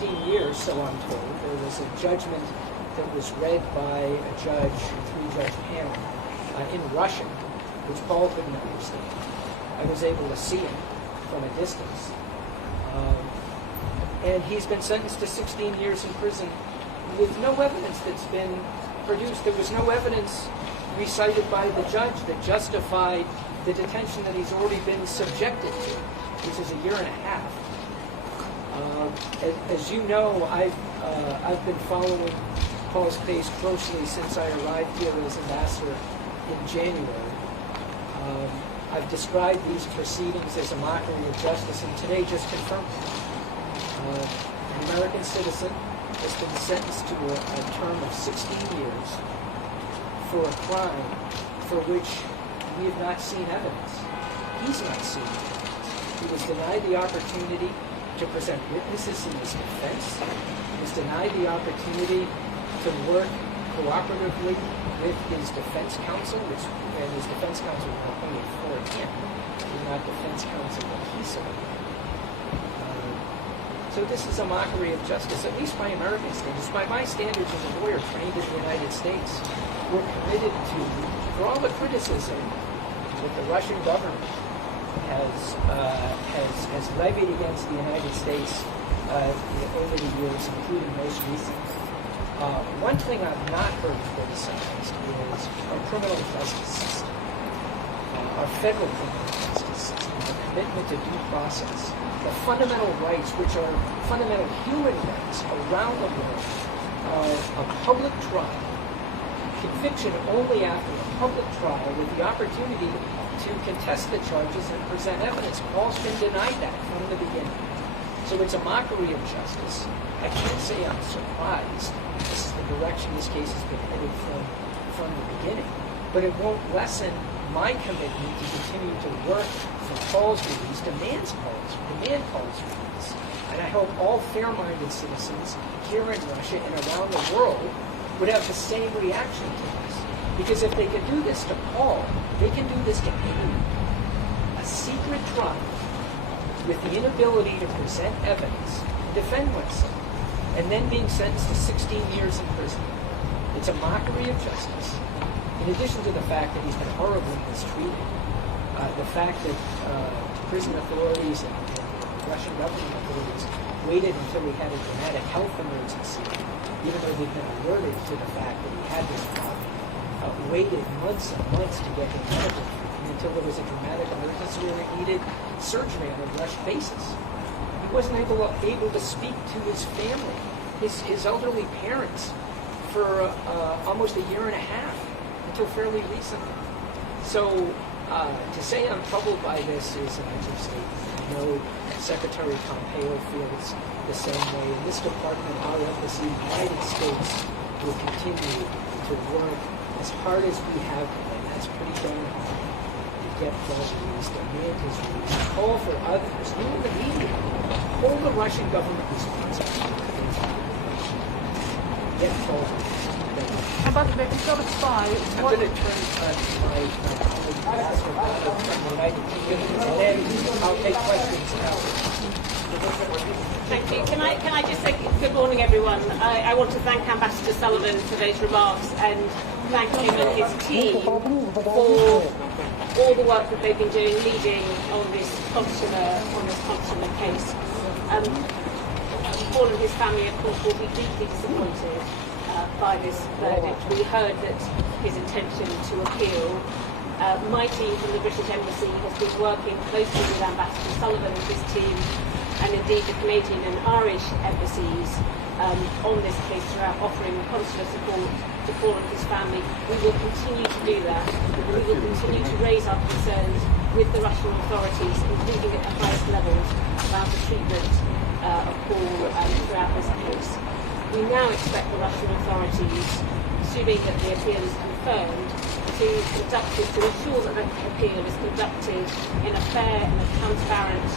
16 years, so I'm told. There was a judgment that was read by a judge, a three-judge panel, in Russian, which Paul couldn't understand. I was able to see him from a distance. And he's been sentenced to 16 years in prison with no evidence that's been produced. There was no evidence recited by the judge that justified the detention that he's already been subjected to, which is a year and a half. As you know, I've been following Paul's case closely since I arrived here as ambassador in January. I've described these proceedings as a mockery of justice, and today just confirmed it. An American citizen has been sentenced to a term of 16 years for a crime for which we have not seen evidence. He's not seen evidence. He was denied the opportunity to present witnesses in his defense. He was denied the opportunity to work cooperatively with his defense counsel, and his defense counsel was appointed for him, not defense counsel that he served. So this is a mockery of justice, at least by American standards. By my standards as a lawyer trained in the United States, we're committed to, for all the criticism that the Russian government has levied against the United States over the years, including most recently. One thing I've not heard criticized is our criminal justice system, our federal criminal justice system, the commitment to due process, the fundamental rights, which are fundamental human rights around the world, a public trial, conviction only after a public trial with the opportunity to contest the charges and present evidence. Paul's been denied that from the beginning. So it's a mockery of justice. I can't say I'm surprised. This is the direction this case has been headed from the beginning. But it won't lessen my commitment to continue to work for Paul's release, demand Paul's release. And I hope all fair-minded citizens here in Russia and around the world would have the same reaction to this. Because if they can do this to Paul, they can do this to anyone. A secret trial with the inability to present evidence, defend oneself, and then being sentenced to 16 years in prison. It's a mockery of justice. In addition to the fact that he's been horribly mistreated, the fact that prison authorities and Russian government authorities waited until he had a dramatic health emergency, even though they'd been alerted to the fact that he had this problem, waited months and months to get him medical treatment until there was a dramatic emergency where he needed surgery on a rush basis. He wasn't able to speak to his family, his elderly parents, for almost a year and a half, until fairly recently. So to say I'm troubled by this is an understatement. I know Secretary Pompeo feels the same way. In this department, our embassy, the United States, will continue to work as hard as we have been, and that's pretty darn hard, to get Paul released, demand his release, call for others, even the media, hold the Russian government responsible. Get Paul released. Ambassador, if you've got a spy, I'm going to turn to my colleague, Ambassador from the United Kingdom, and then I'll take questions now. Thank you. Can I just say good morning, everyone? I want to thank Ambassador Sullivan for those remarks and thank him and his team for all the work that they've been doing leading on this consular case. Paul and his family, of course, will be deeply disappointed by this verdict. We heard that his intention to appeal. My team from the British Embassy has been working closely with Ambassador Sullivan and his team, and indeed the Canadian and Irish embassies on this case throughout, offering consular support to Paul and his family. We will continue to do that. We will continue to raise our concerns with the Russian authorities, including at the highest levels, about the treatment of Paul throughout this case. We now expect the Russian authorities, assuming that the appeal is confirmed, to ensure that the appeal is conducted in a fair and a transparent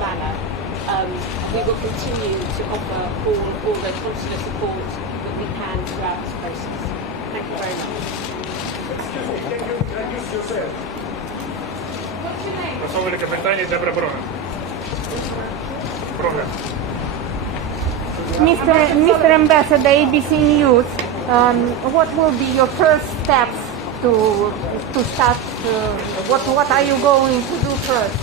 manner. We will continue to offer all the consular support that we can throughout this process. Thank you very much. What's your name? Великобританії для Браброна. Прогрес. Mr. Ambassador, ABC News, what will be your first steps to start? What are you going to do first?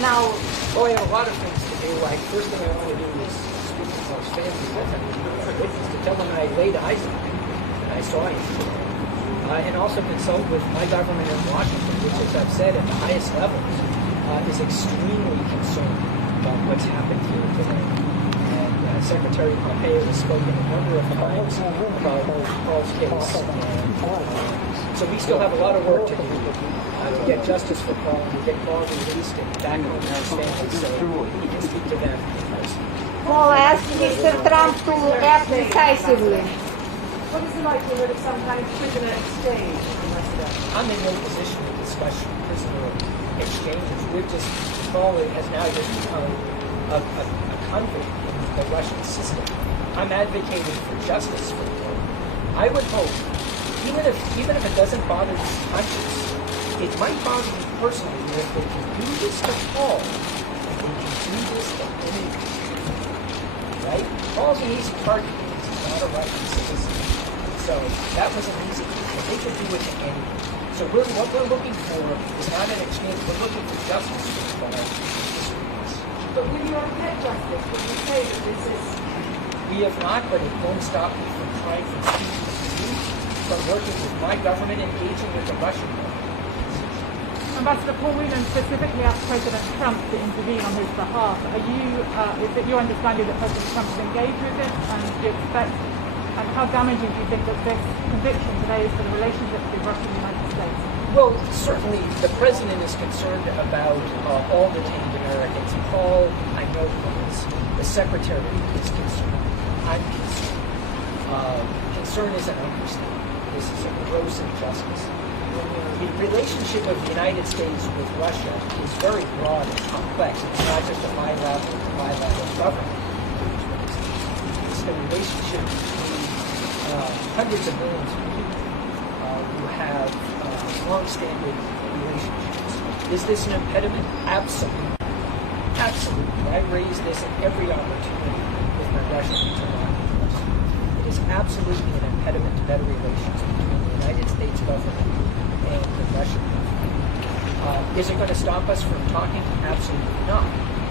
Now, Oh, I have a lot of things to do. Like, first thing I want to do is speak to those family witnesses to tell them that I laid eyes on him and I saw him. And also consult with my government in Washington, which, as I've said, at the highest levels, is extremely concerned about what's happened here today. And Secretary Pompeo has spoken a number of times about Paul's case. So we still have a lot of work to do to get justice for Paul and to get Paul released and back home to his family so he can speak to them. Paul asked Mr. Trump to act decisively. What is the likelihood of some kind of prisoner exchange? I'm in no position to discuss prisoner exchanges. Paul has now just become a convict in the Russian system. I'm advocating for justice for Paul. I would hope, even if it doesn't bother his conscience, it might bother me personally that if they can do this to Paul, if they can do this to anyone. Right? Paul's an easy target because he's not a Russian citizen. So that was an easy thing. But they could do it to anyone. So what we're looking for is not an exchange. We're looking for justice for Paul. But will you ever get justice? Will you say that this is... We have not, but it won't stop me from trying to speak to you, from working with my government, engaging with the Russian government. Ambassador Paul Whelan specifically asked President Trump to intervene on his behalf. Is it your understanding that President Trump is engaged with this, and do you expect, and how damaging do you think that this conviction today is for the relationship between Russia and the United States? Well, certainly the president is concerned about all detained Americans. Paul, I know, is. The secretary is concerned. I'm concerned. Concern is an understatement. This is a gross injustice. The relationship of the United States with Russia is very broad and complex. It's not just a bilateral government. It's the relationship between hundreds of millions of people who have long-standing relationships. Is this an impediment? Absolutely. Absolutely. I raise this at every opportunity with my Russian interlocutors. It is absolutely an impediment to better relations between the United States government and the Russian government. Is it going to stop us from talking? Absolutely not.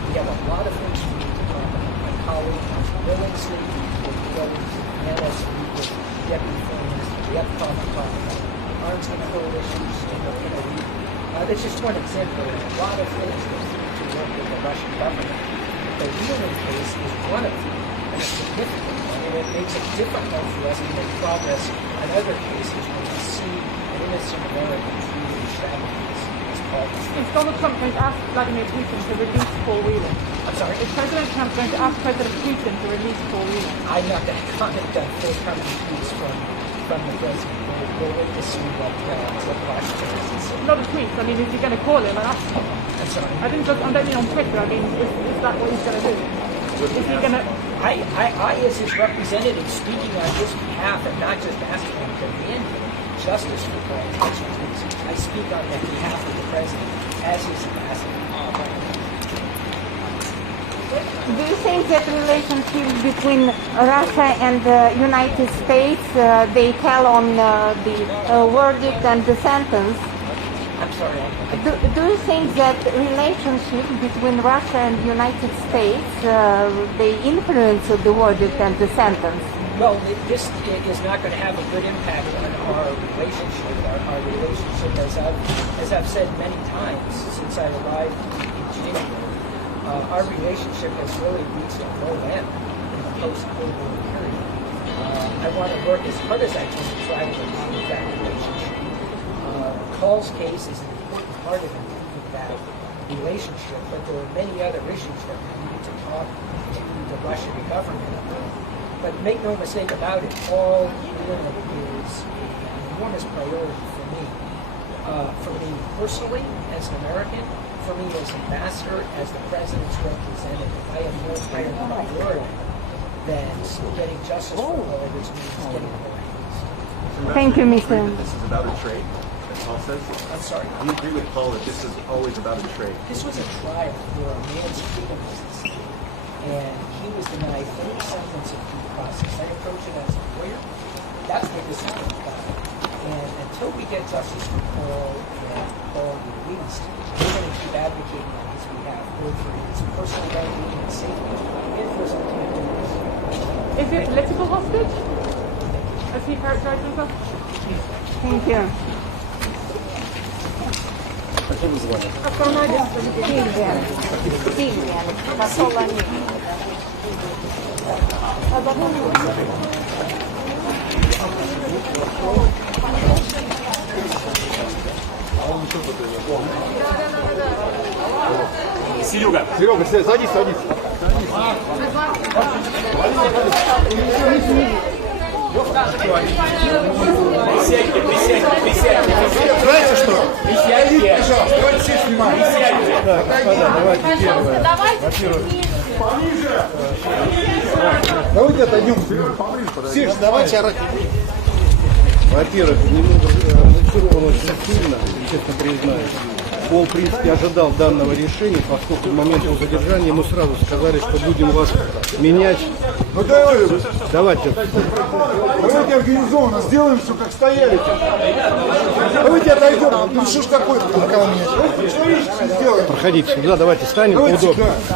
We have a lot of things we need to talk about. My colleague, Billingsley, will go into Vienna to meet with Deputy Foreign Minister Ryabkov to talk about arms control issues in a week. That's just one example. There are a lot of things that we need to work with the Russian government. The Whelan case is one of them, and a significant one, and it makes it difficult for us to make progress on other cases when we see an innocent American treated as partners. Is Donald Trump going to ask Vladimir Putin to release Paul Whelan? I'm sorry? Is President Trump going to ask President Putin to release Paul Whelan? I'm not going to comment on forthcoming tweets from the president. We'll wait to see what Washington has to say. Not a tweet. I mean, is he going to call him and ask him? I'm sorry? I don't mean on Twitter. I mean, is that what he's going to do? Is he going to... I, as his representative, speaking on his behalf and not just asking him to demand justice for Paul, I speak on behalf of the president as his ambassador. do you think that relationship between Russia and the United States, they tell on the verdict and the sentence? I'm sorry. Do you think that relationship between Russia and the United States, they influence the verdict and the sentence? Well, this is not going to have a good impact on our relationship. Our relationship, as I've said many times since I arrived in January, our relationship has really reached a low ebb in the post-Cold War period. I want to work as hard as I can to try to improve that relationship. Paul's case is an important part of improving that relationship, but there are many other issues that we need to talk to the Russian government about. But make no mistake about it, Paul Whelan is an enormous priority for me personally as an American, for me as ambassador, as the president's representative. I have no higher priority than getting justice for Paul, which means getting Paul released. Thank you, Mr. This is about a trade, as Paul says. I'm sorry. Do you agree with Paul that this is always about a trade? This was a trial where a man's freedom was at stake, and he was denied any semblance get justice for Paul and Paul released, we're going to keep advocating on his behalf, both for his personal well-being and safety, and for his ultimate release. Is he a political hostage, as he characterized himself? Thank you. Сильвия. Бартоломей. Серега, садись. Присядьте. Знаете что? Присядьте. Пожалуйста, давайте все снимаем. Присядьте. Так, господа, давайте первое. Давайте отойдем. Серж, давайте орать. Во-первых, немного разочарован очень сильно, честно признаюсь. Он, в принципе, ожидал данного решения, поскольку в момент его задержания ему сразу сказали, что будем вас менять. Ну давайте организованно сделаем все, как стояли. Давайте отойдем. Ну что ж такое-то, пока у меня. Давайте человечески сделаем. Проходите сюда, давайте станем Давайте, поудобнее. да.